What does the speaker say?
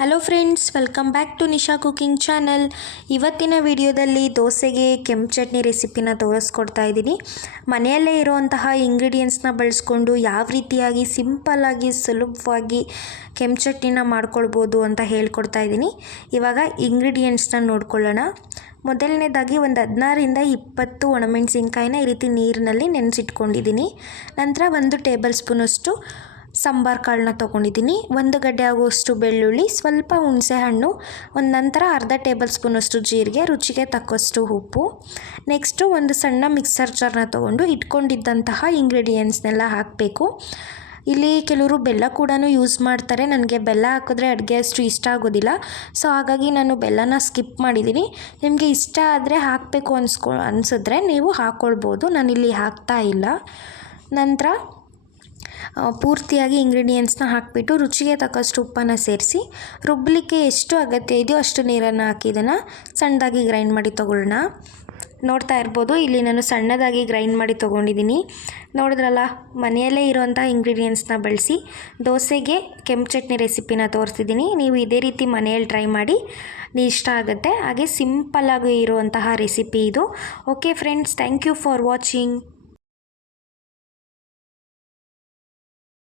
Hello friends, welcome back to Nisha cooking channel. ಇವತ್ತಿನ ವಿಡಿಯೋದಲ್ಲಿ ದೋಸೆಗೆ ಕೆಂಪು ಚಟ್ನಿ ರೆಸಿಪಿನ ತೋರಿಸ್ಕೊಡ್ತಾ ಇದ್ದೀನಿ. ಮನೆಯಲ್ಲೇ ಇರುವಂತಹ ಇಂಗ್ರೀಡಿಯೆಂಟ್ಸ್ನ ಬಳಸ್ಕೊಂಡು ಯಾವ ರೀತಿಯಾಗಿ ಸಿಂಪಲ್ಲಾಗಿ ಸುಲಭವಾಗಿ ಕೆಂಪು ಚಟ್ನಿನ ಮಾಡ್ಕೊಳ್ಬೋದು ಅಂತ ಹೇಳ್ಕೊಡ್ತಾ ಇದ್ದೀನಿ. ಇವಾಗ ಇಂಗ್ರೀಡಿಯೆಂಟ್ಸ್ನ ನೋಡ್ಕೊಳ್ಳೋಣ. ಮೊದಲನೇದಾಗಿ ಒಂದು 16ರಿಂದ 20 ಒಣಮೆಣಸಿನ್ಕಾಯಿನ ಈ ರೀತಿ ನೀರಿನಲ್ಲಿ ನೆನೆಸಿಟ್ಕೊಂಡಿದ್ದೀನಿ. ನಂತರ 1 ಟೇಬಲ್ ಸ್ಪೂನಷ್ಟು ಸಾಂಬಾರು ಕಾಳನ್ನ ತೊಗೊಂಡಿದ್ದೀನಿ, 1 ಗಡ್ಡೆ ಆಗುವಷ್ಟು ಬೆಳ್ಳುಳ್ಳಿ, ಸ್ವಲ್ಪ ಹುಣಸೆ ಹಣ್ಣು, ನಂತರ ಅರ್ಧ ಟೇಬಲ್ ಸ್ಪೂನಷ್ಟು ಜೀರಿಗೆ, ರುಚಿಗೆ ತಕ್ಕಷ್ಟು ಉಪ್ಪು. ನೆಕ್ಸ್ಟು ಒಂದು ಸಣ್ಣ ಮಿಕ್ಸರ್ ಜಾರ್ನ ತೊಗೊಂಡು ಇಟ್ಕೊಂಡಿದ್ದಂತಹ ಇಂಗ್ರೀಡಿಯೆಂಟ್ಸ್ನೆಲ್ಲ ಹಾಕಬೇಕು. ಇಲ್ಲಿ ಕೆಲವರು ಬೆಲ್ಲ ಕೂಡ ಯೂಸ್ ಮಾಡ್ತಾರೆ. ನನಗೆ ಬೆಲ್ಲ ಹಾಕಿದ್ರೆ ಅಡುಗೆ ಅಷ್ಟು ಇಷ್ಟ ಆಗೋದಿಲ್ಲ, ಸೊ ಹಾಗಾಗಿ ನಾನು ಬೆಲ್ಲನ ಸ್ಕಿಪ್ ಮಾಡಿದ್ದೀನಿ. ನಿಮಗೆ ಇಷ್ಟ ಆದರೆ ಹಾಕಬೇಕು ಅನಿಸಿದ್ರೆ ನೀವು ಹಾಕ್ಕೊಳ್ಬೋದು. ನಾನಿಲ್ಲಿ ಹಾಕ್ತಾ ಇಲ್ಲ. ನಂತರ ಪೂರ್ತಿಯಾಗಿ ಇಂಗ್ರೀಡಿಯೆಂಟ್ಸ್ನ ಹಾಕಿಬಿಟ್ಟು ರುಚಿಗೆ ತಕ್ಕಷ್ಟು ಉಪ್ಪನ್ನು ಸೇರಿಸಿ ರುಬ್ಬಲಿಕ್ಕೆ ಎಷ್ಟು ಅಗತ್ಯ ಇದೆಯೋ ಅಷ್ಟು ನೀರನ್ನು ಹಾಕಿ ಇದನ್ನು ಸಣ್ಣದಾಗಿ ಗ್ರೈಂಡ್ ಮಾಡಿ ತೊಗೊಳ್ಳೋಣ. ನೋಡ್ತಾ ಇರ್ಬೋದು, ಇಲ್ಲಿ ನಾನು ಸಣ್ಣದಾಗಿ ಗ್ರೈಂಡ್ ಮಾಡಿ ತೊಗೊಂಡಿದ್ದೀನಿ. ನೋಡಿದ್ರಲ್ಲ, ಮನೆಯಲ್ಲೇ ಇರುವಂಥ ಇಂಗ್ರೀಡಿಯೆಂಟ್ಸ್ನ ಬಳಸಿ ದೋಸೆಗೆ ಕೆಂಪು ಚಟ್ನಿ ರೆಸಿಪಿನ ತೋರಿಸ್ತಿದ್ದೀನಿ. ನೀವು ಇದೇ ರೀತಿ ಮನೆಯಲ್ಲಿ ಟ್ರೈ ಮಾಡಿ, ಇಷ್ಟ ಆಗುತ್ತೆ. ಹಾಗೆ ಸಿಂಪಲ್ಲಾಗಿ ಇರುವಂತಹ ರೆಸಿಪಿ ಇದು. Okay friends, thank you for watching.